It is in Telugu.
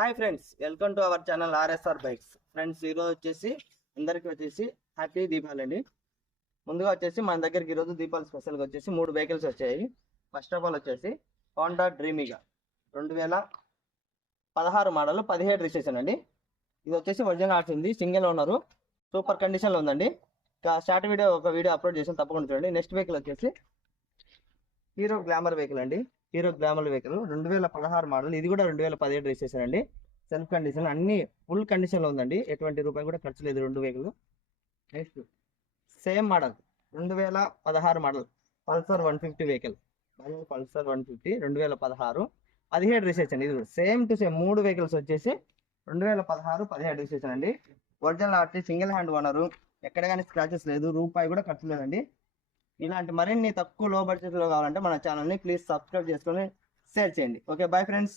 Hi friends, welcome to our channel RSR bikes. Friends, ఈరోజు వచ్చేసి అందరికీ వచ్చేసి హ్యాపీ దీపావళి అండి. ముందుగా వచ్చేసి మన దగ్గరికి ఈరోజు దీపావళి స్పెషల్గా వచ్చేసి 3 వెహికల్స్ వచ్చాయి. ఫస్ట్ ఆఫ్ ఆల్ వచ్చేసి హోండా డ్రీమిగా 2016 మోడల్ 17 రిజిస్ట్రేషన్ అండి. ఇది వచ్చేసి ఒరిజినల్ ఆర్ట్స్ ఉంది, సింగిల్ ఓనరు, సూపర్ కండిషన్లో ఉందండి. షార్ట్ వీడియో ఒక వీడియో అప్లోడ్ చేసాను, తప్పకుండా చూడండి. నెక్స్ట్ వెహికల్ వచ్చేసి హీరో గ్లామర్ వెహికల్ అండి. హీరో గ్లామర్ వెహికల్ 2016 మోడల్, ఇది కూడా 2017 రిజిస్ట్రేషన్ అండి. సెల్ఫ్ కండిషన్, అన్ని ఫుల్ కండిషన్లో ఉందండి, ఎటువంటి రూపాయి కూడా ఖర్చు లేదు. 2 vehicle. Next same model 2016 model Pulsar 150 vehicle. Pulsar 150 2016 17 registration. ఇది సేమ్ టు సేమ్ 3 వెహికల్స్ వచ్చేసి 2016 17 రిజిస్ట్రేషన్ అండి. Original RT, single hand owner, ఎక్కడ కానీ స్క్రాచెస్ లేదు, రూపాయి కూడా ఖర్చు లేదండి. ఇలాంటి మరిన్ని తక్కువ లో బడ్జెట్లో కావాలంటే మన ఛానల్ని ప్లీజ్ సబ్స్క్రైబ్ చేసుకొని షేర్ చేయండి. Okay, bye friends.